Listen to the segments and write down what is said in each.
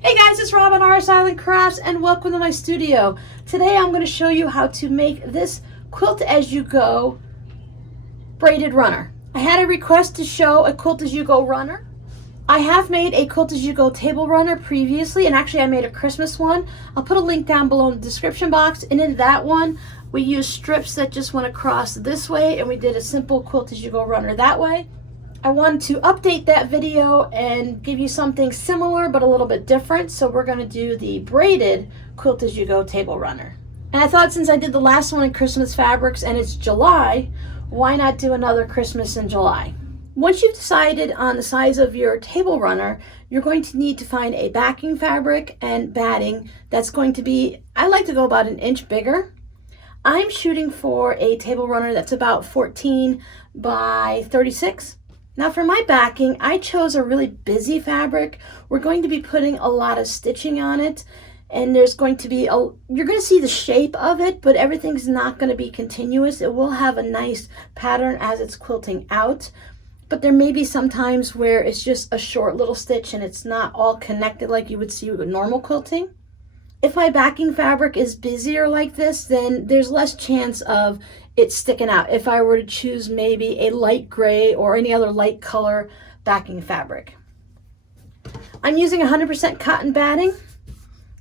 Hey guys, it's Rob on RsIslandCrafts and welcome to my studio. Today I'm going to show you how to make this quilt as you go braided runner. I had a request to show a quilt as you go runner. I have made a quilt as you go table runner previously, and actually I made a Christmas one. I'll put a link down below in the description box, and in that one we used strips that just went across this way, and we did a simple quilt as you go runner that way. I wanted to update that video and give you something similar but a little bit different, so we're going to do the braided quilt as you go table runner. And I thought, since I did the last one in Christmas fabrics and it's July, why not do another Christmas in July? Once you've decided on the size of your table runner, you're going to need to find a backing fabric and batting that's going to be, I like to go about an inch bigger. I'm shooting for a table runner that's about 14 by 36. Now for my backing, I chose a really busy fabric. We're going to be putting a lot of stitching on it, and there's going to be you're going to see the shape of it, but everything's not going to be continuous. It will have a nice pattern as it's quilting out, but there may be some times where it's just a short little stitch and it's not all connected like you would see with normal quilting. If my backing fabric is busier like this, then there's less chance of it sticking out if I were to choose maybe a light gray or any other light color backing fabric. I'm using 100% cotton batting.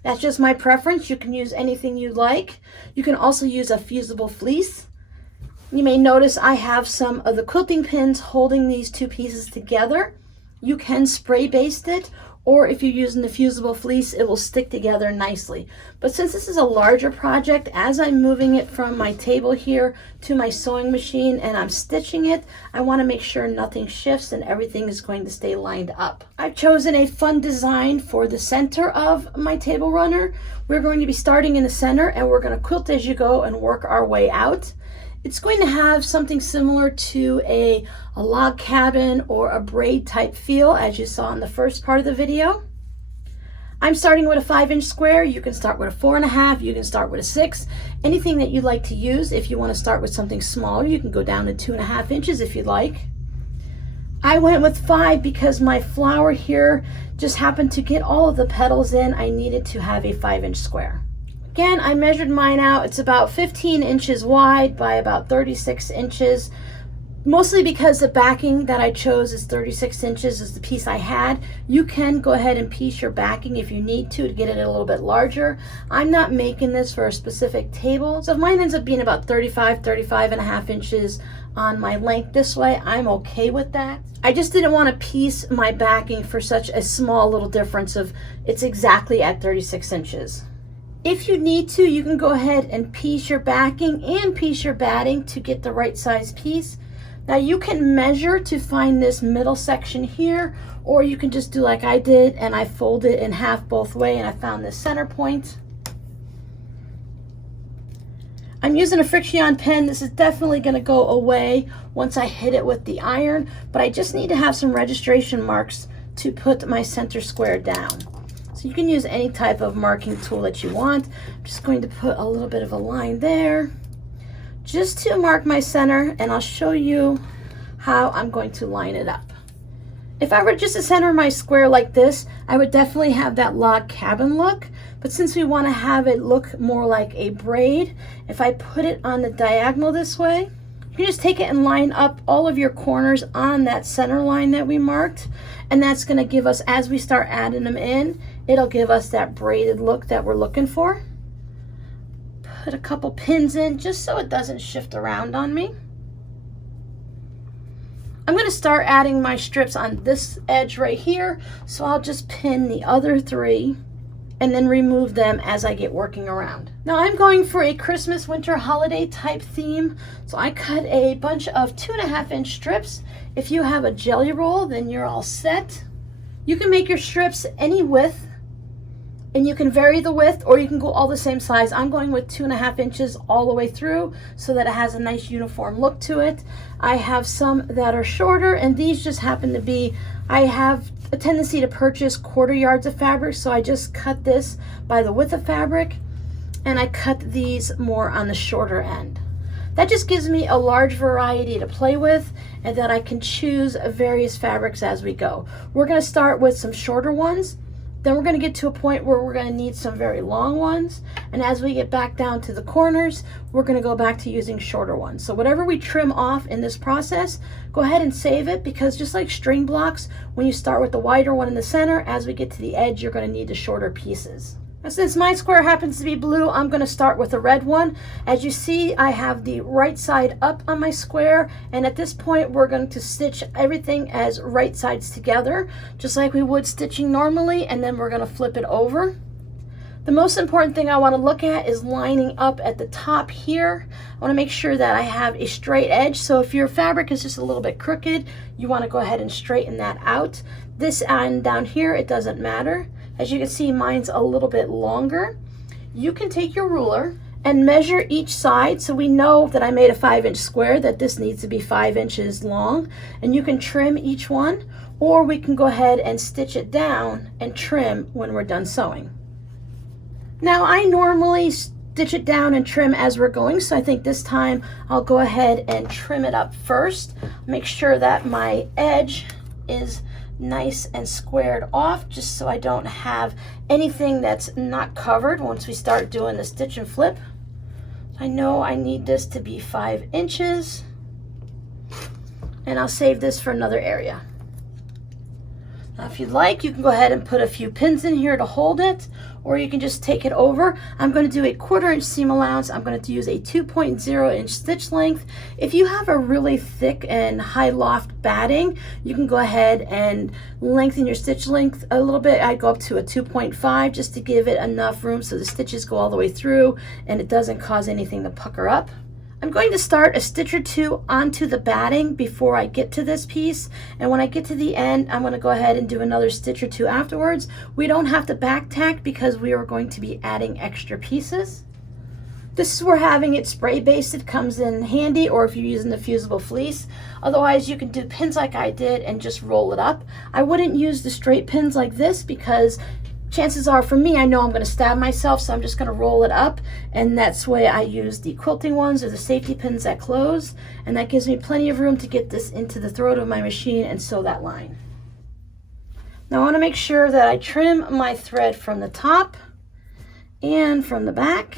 That's just my preference. You can use anything you like. You can also use a fusible fleece. You may notice I have some of the quilting pins holding these two pieces together. You can spray baste it, or if you're using the fusible fleece, it will stick together nicely. But since this is a larger project, as I'm moving it from my table here to my sewing machine and I'm stitching it, I want to make sure nothing shifts and everything is going to stay lined up. I've chosen a fun design for the center of my table runner. We're going to be starting in the center and we're going to quilt as you go and work our way out. It's going to have something similar to a log cabin or a braid type feel, as you saw in the first part of the video. I'm starting with a 5-inch square. You can start with a 4.5, you can start with a 6, anything that you'd like to use. If you want to start with something smaller, you can go down to 2.5 inches if you'd like. I went with 5 because my flower here just happened to get all of the petals in. I needed to have a 5-inch square. Again, I measured mine out. It's about 15 inches wide by about 36 inches, mostly because the backing that I chose is 36 inches is the piece I had. You can go ahead and piece your backing if you need to get it a little bit larger. I'm not making this for a specific table, so if mine ends up being about 35.5 inches on my length this way, I'm okay with that. I just didn't want to piece my backing for such a small little difference of it's exactly at 36 inches. If you need to, you can go ahead and piece your backing and piece your batting to get the right size piece. Now you can measure to find this middle section here, or you can just do like I did and I fold it in half both way and I found this center point. I'm using a Friction pen. This is definitely going to go away once I hit it with the iron, but I just need to have some registration marks to put my center square down. So you can use any type of marking tool that you want. I'm just going to put a little bit of a line there just to mark my center, and I'll show you how I'm going to line it up. If I were just to center my square like this, I would definitely have that log cabin look, but since we want to have it look more like a braid, if I put it on the diagonal this way, you just take it and line up all of your corners on that center line that we marked, and that's going to give us, as we start adding them in, it'll give us that braided look that we're looking for. Put a couple pins in just so it doesn't shift around on me. I'm going to start adding my strips on this edge right here, so I'll just pin the other 3 and then remove them as I get working around. Now I'm going for a Christmas winter holiday type theme, so I cut a bunch of 2.5-inch strips. If you have a jelly roll, then you're all set. You can make your strips any width, and you can vary the width, or you can go all the same size. I'm going with 2.5 inches all the way through so that it has a nice uniform look to it. I have some that are shorter, and these just happen to be, I have a tendency to purchase 1/4 yards of fabric, so I just cut this by the width of fabric, and I cut these more on the shorter end. That just gives me a large variety to play with, and that I can choose various fabrics as we go. We're going to start with some shorter ones, Then we're going to get to a point where we're going to need some very long ones. And as we get back down to the corners, we're going to go back to using shorter ones. So whatever we trim off in this process, go ahead and save it, because just like string blocks, when you start with the wider one in the center, as we get to the edge, you're going to need the shorter pieces. Now, since my square happens to be blue, I'm going to start with the red one. As you see, I have the right side up on my square, and at this point we're going to stitch everything as right sides together, just like we would stitching normally, and then we're going to flip it over. The most important thing I want to look at is lining up at the top here. I want to make sure that I have a straight edge, so if your fabric is just a little bit crooked, you want to go ahead and straighten that out. This end down here, it doesn't matter. As you can see, mine's a little bit longer. You can take your ruler and measure each side, so we know that I made a 5-inch square, that this needs to be 5 inches long, and you can trim each one, or we can go ahead and stitch it down and trim when we're done sewing. Now, I normally stitch it down and trim as we're going, so I think this time I'll go ahead and trim it up first. Make sure that my edge is nice and squared off, just so I don't have anything that's not covered once we start doing the stitch and flip. I know I need this to be 5 inches, and I'll save this for another area. Now, if you'd like, you can go ahead and put a few pins in here to hold it, or you can just take it over. I'm going to do a 1/4 inch seam allowance. I'm going to use a 2.0 inch stitch length. If you have a really thick and high loft batting, you can go ahead and lengthen your stitch length a little bit. I go up to a 2.5 just to give it enough room so the stitches go all the way through and it doesn't cause anything to pucker up. I'm going to start a stitch or two onto the batting before I get to this piece, and when I get to the end, I'm going to go ahead and do another stitch or two afterwards. We don't have to back tack because we are going to be adding extra pieces. This is where having it spray basted comes in handy, or if you're using the fusible fleece. Otherwise, you can do pins like I did and just roll it up. I wouldn't use the straight pins like this because chances are, for me, I know I'm going to stab myself, so I'm just going to roll it up, and that's the way I use the quilting ones, or the safety pins that close, and that gives me plenty of room to get this into the throat of my machine and sew that line. Now I want to make sure that I trim my thread from the top and from the back.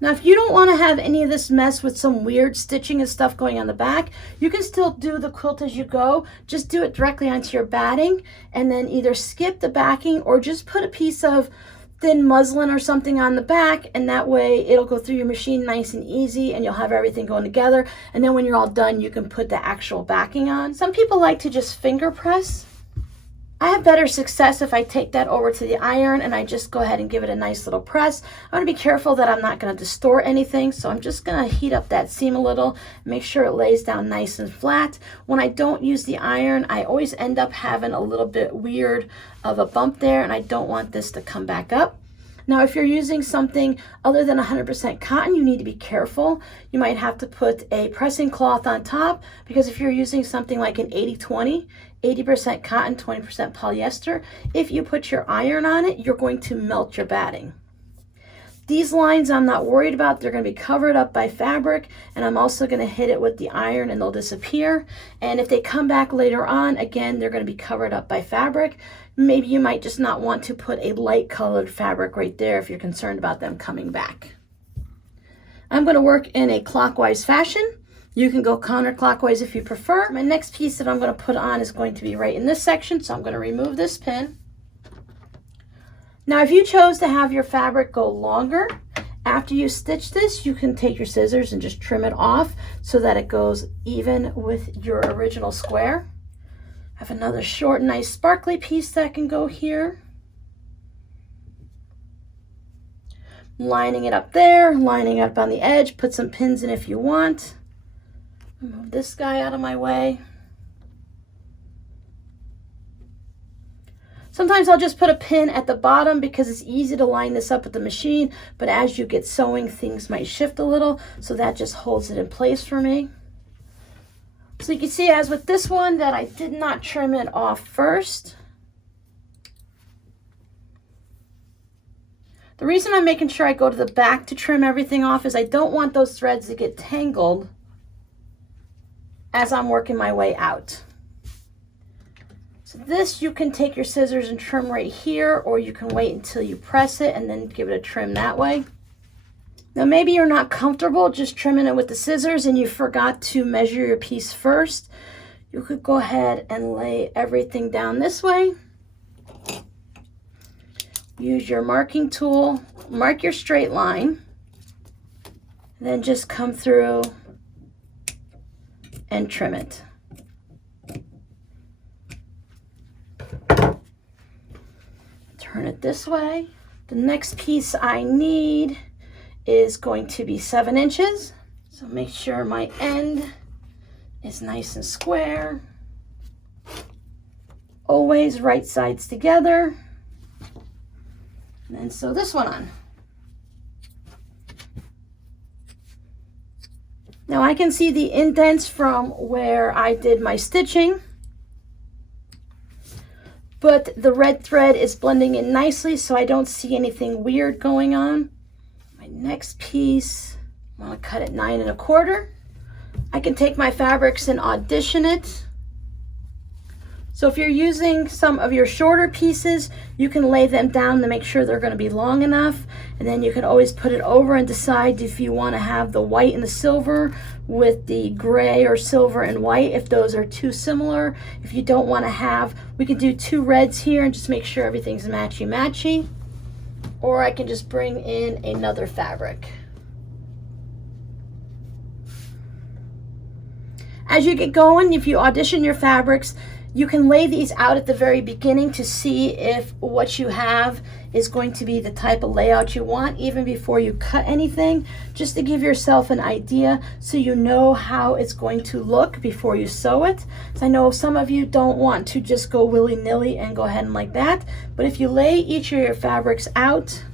Now, if you don't want to have any of this mess with some weird stitching and stuff going on the back, you can still do the quilt as you go. Just do it directly onto your batting, and then either skip the backing or just put a piece of thin muslin or something on the back, and that way it'll go through your machine nice and easy, and you'll have everything going together. And then when you're all done, you can put the actual backing on. Some people like to just finger press. I have better success if I take that over to the iron and I just go ahead and give it a nice little press. I want to be careful that I'm not going to distort anything, so I'm just going to heat up that seam a little, make sure it lays down nice and flat. When I don't use the iron, I always end up having a little bit weird of a bump there, and I don't want this to come back up. Now, if you're using something other than 100% cotton, you need to be careful. You might have to put a pressing cloth on top, because if you're using something like an 80-20, 80% cotton, 20% polyester, if you put your iron on it, you're going to melt your batting. These lines I'm not worried about. They're going to be covered up by fabric, and I'm also going to hit it with the iron and they'll disappear. And if they come back later on, again, they're going to be covered up by fabric. Maybe you might just not want to put a light colored fabric right there if you're concerned about them coming back. I'm going to work in a clockwise fashion. You can go counterclockwise if you prefer. My next piece that I'm going to put on is going to be right in this section, so I'm going to remove this pin. Now, if you chose to have your fabric go longer, after you stitch this, you can take your scissors and just trim it off so that it goes even with your original square. I have another short, nice sparkly piece that can go here. Lining it up there, lining up on the edge, put some pins in if you want. Move this guy out of my way. Sometimes I'll just put a pin at the bottom because it's easy to line this up with the machine, but as you get sewing, things might shift a little, so that just holds it in place for me. So you can see, as with this one, that I did not trim it off first. The reason I'm making sure I go to the back to trim everything off is I don't want those threads to get tangled as I'm working my way out. So this, you can take your scissors and trim right here, or you can wait until you press it and then give it a trim that way. Now maybe you're not comfortable just trimming it with the scissors and you forgot to measure your piece first. You could go ahead and lay everything down this way. Use your marking tool, mark your straight line, and then just come through and trim it. Turn it this way. The next piece I need is going to be 7 inches. So make sure my end is nice and square. Always right sides together. And then sew this one on. Now I can see the indents from where I did my stitching, but the red thread is blending in nicely, so I don't see anything weird going on. My next piece, I want to cut it 9 1/4. I can take my fabrics and audition it. So if you're using some of your shorter pieces, you can lay them down to make sure they're going to be long enough, and then you can always put it over and decide if you want to have the white and the silver with the gray or silver and white, if those are too similar. If you don't want to have, we can do 2 reds here and just make sure everything's matchy-matchy, or I can just bring in another fabric. As you get going, if you audition your fabrics, you can lay these out at the very beginning to see if what you have is going to be the type of layout you want, even before you cut anything, just to give yourself an idea so you know how it's going to look before you sew it. So I know some of you don't want to just go willy-nilly and go ahead and like that, but if you lay each of your fabrics out,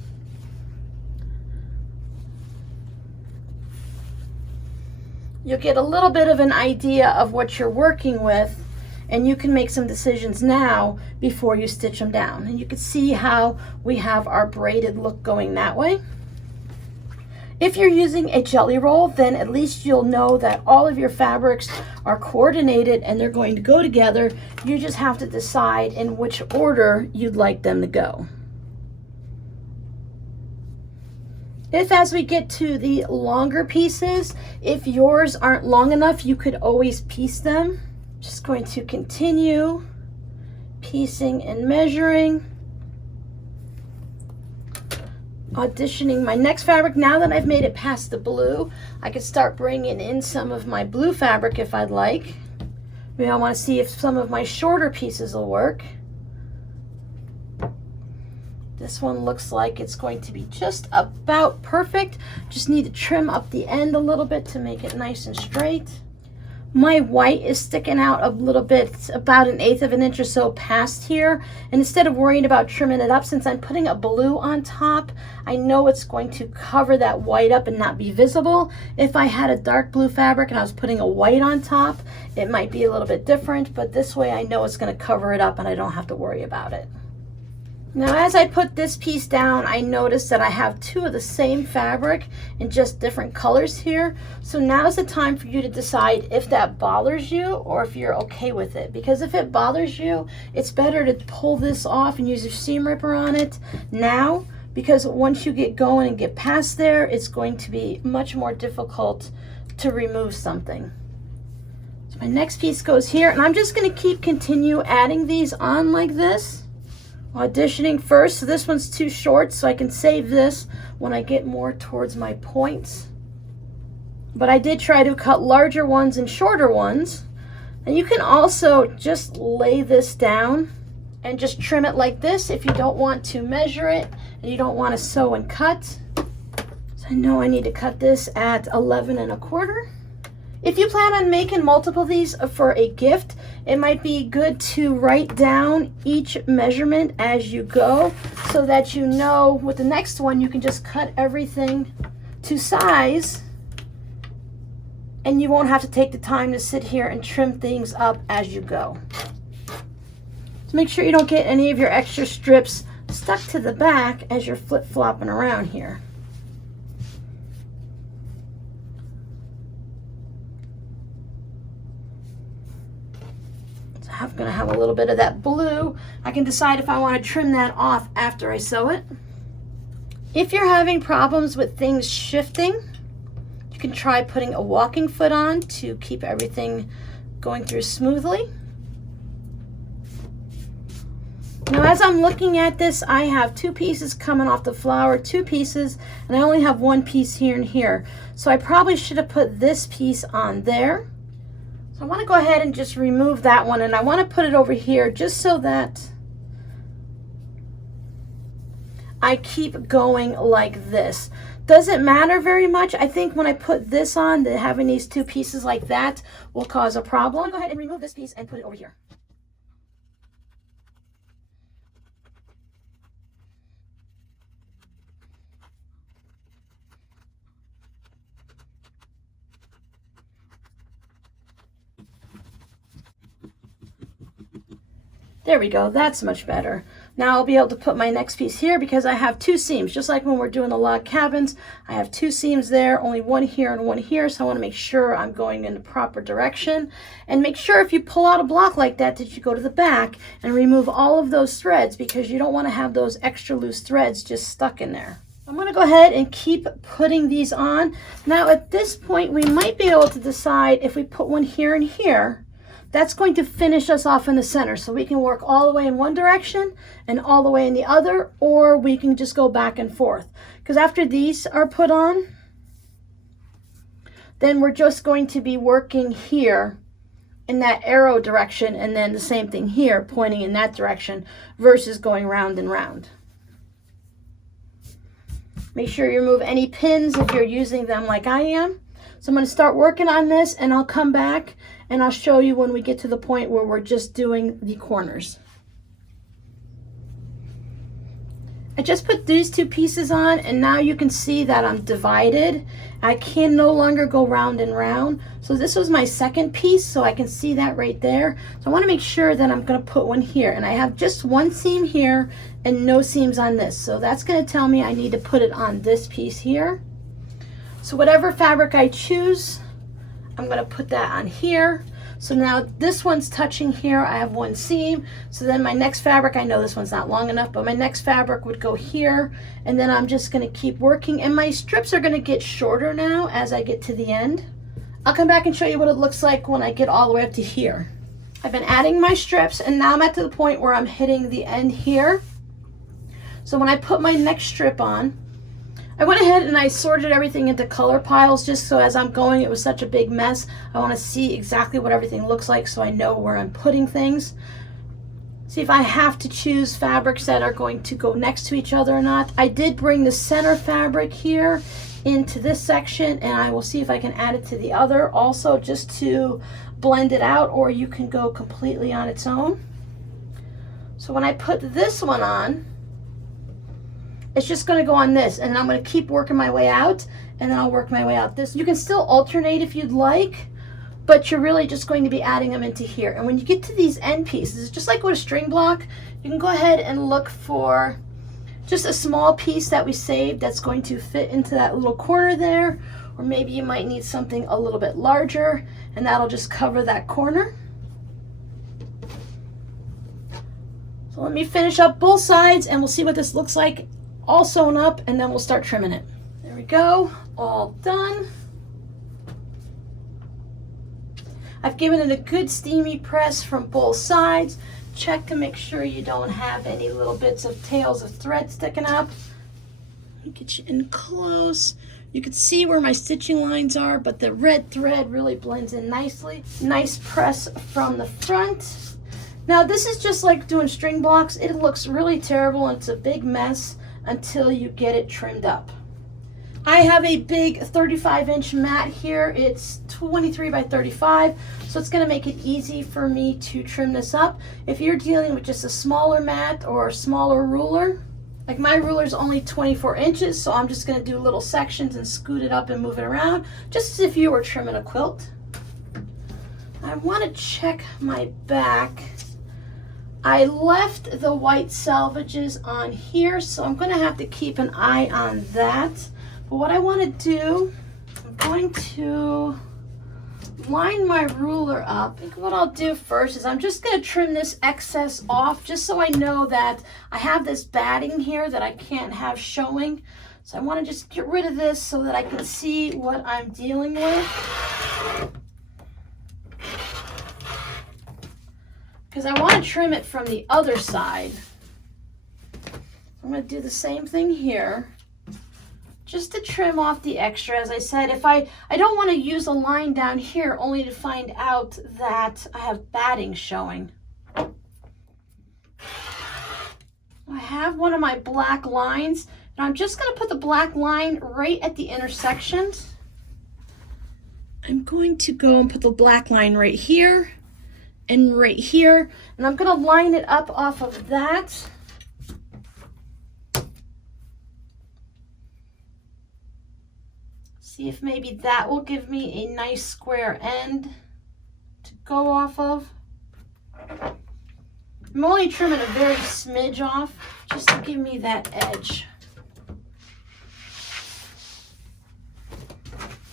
you'll get a little bit of an idea of what you're working with, and you can make some decisions now before you stitch them down. And you can see how we have our braided look going that way. If you're using a jelly roll, then at least you'll know that all of your fabrics are coordinated and they're going to go together. You just have to decide in which order you'd like them to go. If as we get to the longer pieces, if yours aren't long enough, you could always piece them. Just going to continue piecing and measuring. Auditioning my next fabric. Now that I've made it past the blue, I can start bringing in some of my blue fabric if I'd like. Maybe I want to see if some of my shorter pieces will work. This one looks like it's going to be just about perfect. Just need to trim up the end a little bit to make it nice and straight. My white is sticking out a little bit, about 1/8 of an inch or so past here. And instead of worrying about trimming it up, since I'm putting a blue on top, I know it's going to cover that white up and not be visible. If I had a dark blue fabric and I was putting a white on top, it might be a little bit different, but this way I know it's going to cover it up and I don't have to worry about it. Now as I put this piece down, I noticed that I have 2 of the same fabric in just different colors here. So now's the time for you to decide if that bothers you or if you're okay with it. Because if it bothers you, it's better to pull this off and use your seam ripper on it now, because once you get going and get past there, it's going to be much more difficult to remove something. So my next piece goes here, and I'm just going to continue adding these on like this. Auditioning first, so this one's too short, so I can save this when I get more towards my points. But I did try to cut larger ones and shorter ones. And you can also just lay this down and just trim it like this if you don't want to measure it and you don't want to sew and cut. So I know I need to cut this at 11 1/4. If you plan on making multiple of these for a gift, it might be good to write down each measurement as you go so that you know with the next one you can just cut everything to size and you won't have to take the time to sit here and trim things up as you go. So make sure you don't get any of your extra strips stuck to the back as you're flip-flopping around here. I've going to have a little bit of that blue. I can decide if I want to trim that off after I sew it. If you're having problems with things shifting, you can try putting a walking foot on to keep everything going through smoothly. Now as I'm looking at this, I have 2 pieces coming off the flower, 2 pieces, and I only have 1 piece here and here. So I probably should have put this piece on there. So I want to go ahead and just remove that one, and I want to put it over here just so that I keep going like this. Doesn't matter very much. I think when I put this on, that having these 2 pieces like that will cause a problem. I'll go ahead and remove this piece and put it over here. There we go, that's much better. Now I'll be able to put my next piece here because I have 2 seams. Just like when we're doing the log cabins, I have 2 seams there, only 1 here and 1 here, so I want to make sure I'm going in the proper direction. And make sure if you pull out a block like that, that you go to the back and remove all of those threads, because you don't want to have those extra loose threads just stuck in there. I'm going to go ahead and keep putting these on. Now at this point, we might be able to decide if we put one here and here, that's going to finish us off in the center, so we can work all the way in one direction and all the way in the other, or we can just go back and forth. Because after these are put on, then we're just going to be working here in that arrow direction, and then the same thing here, pointing in that direction versus going round and round. Make sure you remove any pins if you're using them like I am. So I'm going to start working on this, and I'll come back and I'll show you when we get to the point where we're just doing the corners. I just put these 2 pieces on, and now you can see that I'm divided. I can no longer go round and round. So this was my second piece, so I can see that right there. So I want to make sure that I'm going to put one here, and I have just 1 seam here and no seams on this. So that's going to tell me I need to put it on this piece here. So whatever fabric I choose, I'm going to put that on here. So now this one's touching here. I have 1 seam. So then my next fabric, I know this one's not long enough, but my next fabric would go here. And then I'm just going to keep working. And my strips are going to get shorter now as I get to the end. I'll come back and show you what it looks like when I get all the way up to here. I've been adding my strips, and now I'm at the point where I'm hitting the end here. So when I put my next strip on, I went ahead and I sorted everything into color piles just so as I'm going, it was such a big mess. I want to see exactly what everything looks like so I know where I'm putting things. See if I have to choose fabrics that are going to go next to each other or not. I did bring the center fabric here into this section, and I will see if I can add it to the other also, just to blend it out, or you can go completely on its own. So when I put this one on, it's just going to go on this, and I'm going to keep working my way out, and then I'll work my way out this. You can still alternate if you'd like, but you're really just going to be adding them into here. And when you get to these end pieces, just like with a string block, you can go ahead and look for just a small piece that we saved that's going to fit into that little corner there, or maybe you might need something a little bit larger, and that'll just cover that corner. So let me finish up both sides, and we'll see what this looks like all sewn up, and then we'll start trimming it. There we go, all done. I've given it a good steamy press from both sides. Check to make sure you don't have any little bits of tails of thread sticking up. Let me get you in close. You can see where my stitching lines are, but the red thread really blends in nicely. Nice press from the front. Now this is just like doing string blocks. It looks really terrible and it's a big mess until you get it trimmed up. I have a big 35-inch mat here. It's 23 by 35, so it's going to make it easy for me to trim this up. If you're dealing with just a smaller mat or a smaller ruler, like my ruler is only 24 inches, so I'm just going to do little sections and scoot it up and move it around, just as if you were trimming a quilt. I want to check my back. I left the white salvages on here, so I'm going to have to keep an eye on that. But what I want to do, I'm going to line my ruler up. I think what I'll do first is I'm just going to trim this excess off just so I know that I have this batting here that I can't have showing. So I want to just get rid of this so that I can see what I'm dealing with. Because I want to trim it from the other side. I'm going to do the same thing here, just to trim off the extra. As I said, if I don't want to use a line down here only to find out that I have batting showing. I have one of my black lines, and I'm just going to put the black line right at the intersections. I'm going to go and put the black line right here and right here, and I'm going to line it up off of that. See if maybe that will give me a nice square end to go off of. I'm only trimming a very smidge off just to give me that edge.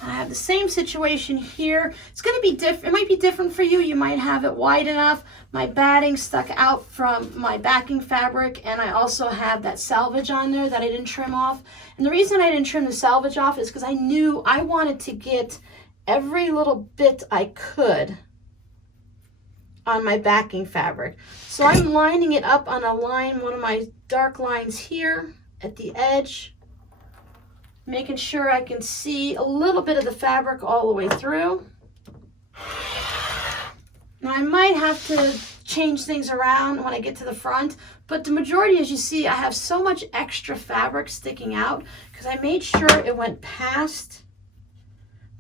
I have the same situation here. It's going to be different. It might be different for you. You might have it wide enough. My batting stuck out from my backing fabric, and I also have that selvage on there that I didn't trim off. And the reason I didn't trim the selvage off is because I knew I wanted to get every little bit I could on my backing fabric. So I'm lining it up on a line, one of my dark lines here at the edge, making sure I can see a little bit of the fabric all the way through. Now I might have to change things around when I get to the front, but the majority, as you see, I have so much extra fabric sticking out because I made sure it went past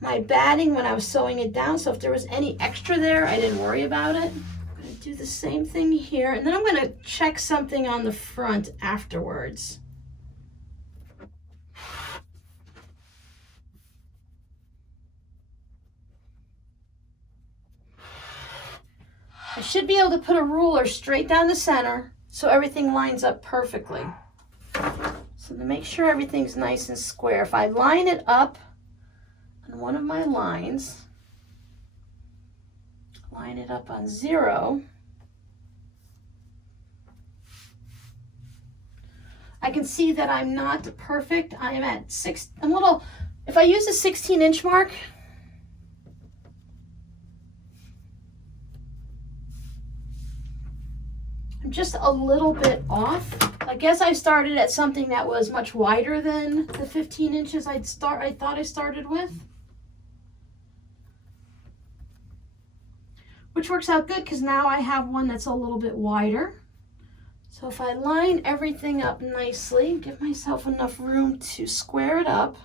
my batting when I was sewing it down. So if there was any extra there, I didn't worry about it. I'm going to do the same thing here, and then I'm going to check something on the front afterwards. I should be able to put a ruler straight down the center so everything lines up perfectly. So to make sure everything's nice and square, if I line it up on one of my lines, line it up on 0, I can see that I'm not perfect. I am at 6, if I use a 16-inch mark, I'm just a little bit off. I guess I started at something that was much wider than the 15 inches I thought I started with. Which works out good because now I have one that's a little bit wider. So if I line everything up nicely, give myself enough room to square it up.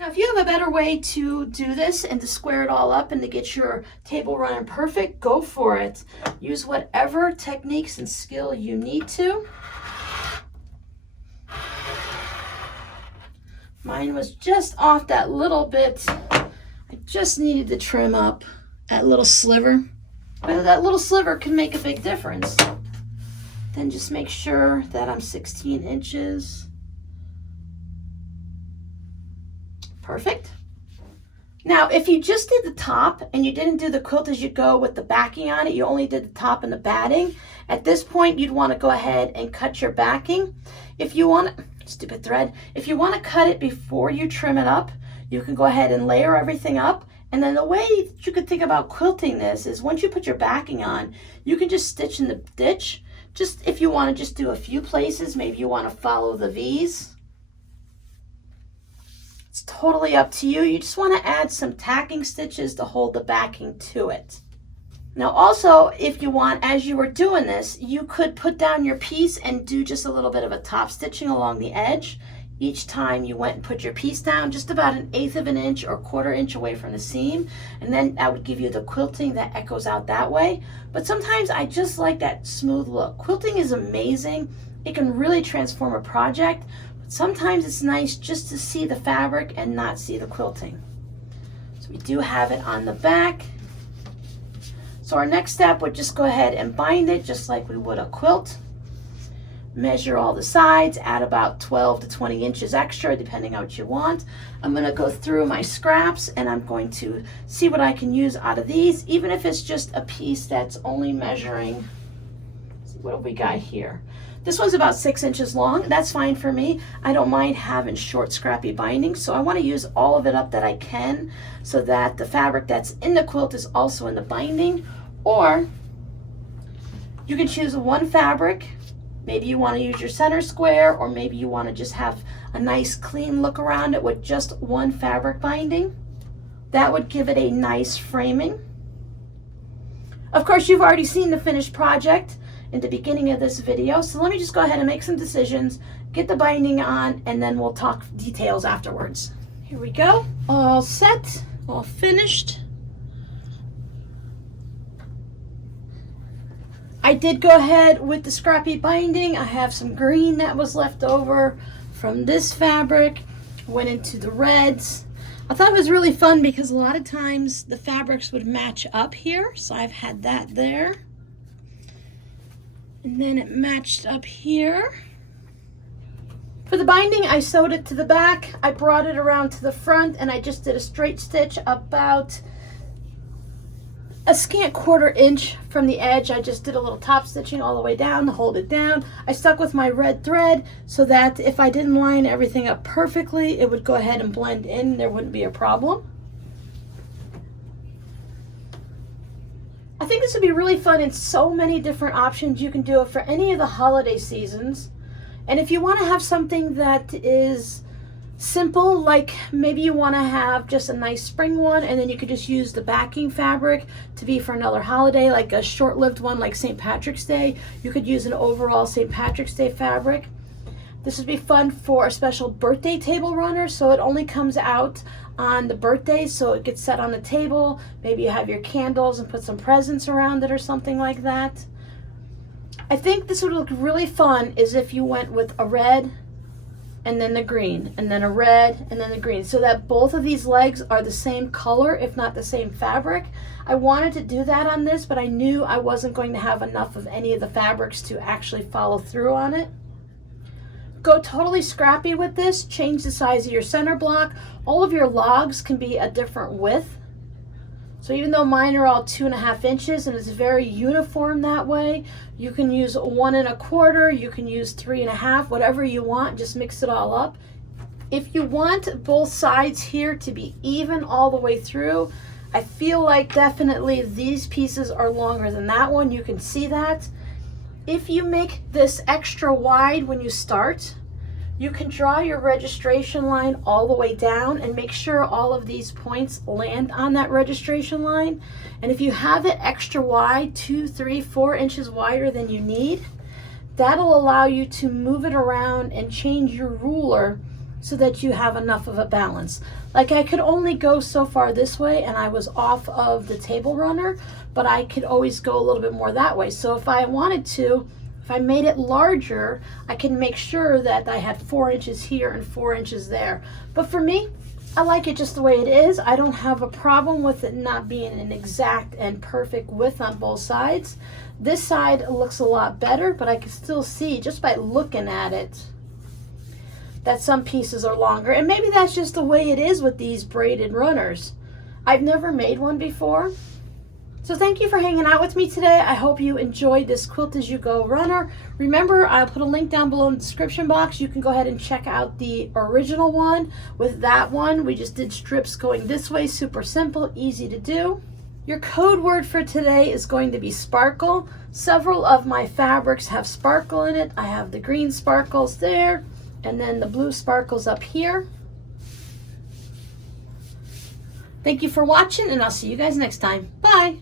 Now, if you have a better way to do this and to square it all up and to get your table running perfect, go for it. Use whatever techniques and skill you need to. Mine was just off that little bit. I just needed to trim up that little sliver. But that little sliver can make a big difference. Then just make sure that I'm 16 inches. Perfect. Now, if you just did the top and you didn't do the quilt as you go with the backing on it, you only did the top and the batting, at this point you'd want to go ahead and cut your backing. If you want, stupid thread, if you want to cut it before you trim it up, you can go ahead and layer everything up. And then the way you could think about quilting this is once you put your backing on, you can just stitch in the ditch. Just if you want to just do a few places, maybe you want to follow the V's. It's totally up to you. You just want to add some tacking stitches to hold the backing to it. Now also, if you want, as you were doing this, you could put down your piece and do just a little bit of a top stitching along the edge. Each time you went and put your piece down, just about 1/8 of an inch or 1/4 inch away from the seam. And then that would give you the quilting that echoes out that way. But sometimes I just like that smooth look. Quilting is amazing. It can really transform a project. Sometimes it's nice just to see the fabric and not see the quilting. So we do have it on the back. So our next step would just go ahead and bind it just like we would a quilt. measure all the sides, add about 12 to 20 inches extra depending on what you want. I'm going to go through my scraps and I'm going to see what I can use out of these, even if it's just a piece that's only measuring, let's see, what have we got here? This one's about 6 inches long. That's fine for me. I don't mind having short scrappy binding, so I want to use all of it up that I can so that the fabric that's in the quilt is also in the binding. Or you can choose one fabric. Maybe you want to use your center square, or maybe you want to just have a nice clean look around it with just one fabric binding. That would give it a nice framing. Of course, you've already seen the finished project in the beginning of this video, so let me just go ahead and make some decisions, get the binding on, and then we'll talk details afterwards. Here we go, all set, all finished. I did go ahead with the scrappy binding. I have some green that was left over from this fabric, went into the reds. I thought it was really fun because a lot of times the fabrics would match up here, so I've had that there. And then it matched up here. For the binding, I sewed it to the back. I brought it around to the front and I just did a straight stitch about a scant 1/4 inch from the edge. I just did a little top stitching all the way down to hold it down. I stuck with my red thread so that if I didn't line everything up perfectly, it would go ahead and blend in. There wouldn't be a problem. I think this would be really fun in so many different options. You can do it for any of the holiday seasons. And if you want to have something that is simple, like maybe you want to have just a nice spring one and then you could just use the backing fabric to be for another holiday, like a short-lived one like St. Patrick's Day, you could use an overall St. Patrick's Day fabric. This would be fun for a special birthday table runner, so it only comes out on the birthday, so it gets set on the table. Maybe you have your candles and put some presents around it or something like that. I think this would look really fun is if you went with a red and then the green, and then a red and then the green, so that both of these legs are the same color, if not the same fabric. I wanted to do that on this, but I knew I wasn't going to have enough of any of the fabrics to actually follow through on it. Go totally scrappy with this. Change the size of your center block. All of your logs can be a different width. So even though mine are all 2.5 inches and it's very uniform that way, you can use 1 1/4, you can use 3 1/2, whatever you want, just mix it all up. If you want both sides here to be even all the way through, I feel like definitely these pieces are longer than that one. You can see that. If you make this extra wide when you start, you can draw your registration line all the way down and make sure all of these points land on that registration line. And if you have it extra wide, 2, 3, 4 inches wider than you need, that'll allow you to move it around and change your ruler so that you have enough of a balance. Like I could only go so far this way and I was off of the table runner, but I could always go a little bit more that way. So if I wanted to, if I made it larger, I can make sure that I had 4 inches here and 4 inches there. But for me, I like it just the way it is. I don't have a problem with it not being an exact and perfect width on both sides. This side looks a lot better, but I can still see just by looking at it that some pieces are longer. And maybe that's just the way it is with these braided runners. I've never made one before. So thank you for hanging out with me today. I hope you enjoyed this Quilt As You Go runner. Remember, I'll put a link down below in the description box. You can go ahead and check out the original one. With that one, we just did strips going this way, super simple, easy to do. Your code word for today is going to be sparkle. Several of my fabrics have sparkle in it. I have the green sparkles there, and then the blue sparkles up here. Thank you for watching, and I'll see you guys next time. Bye.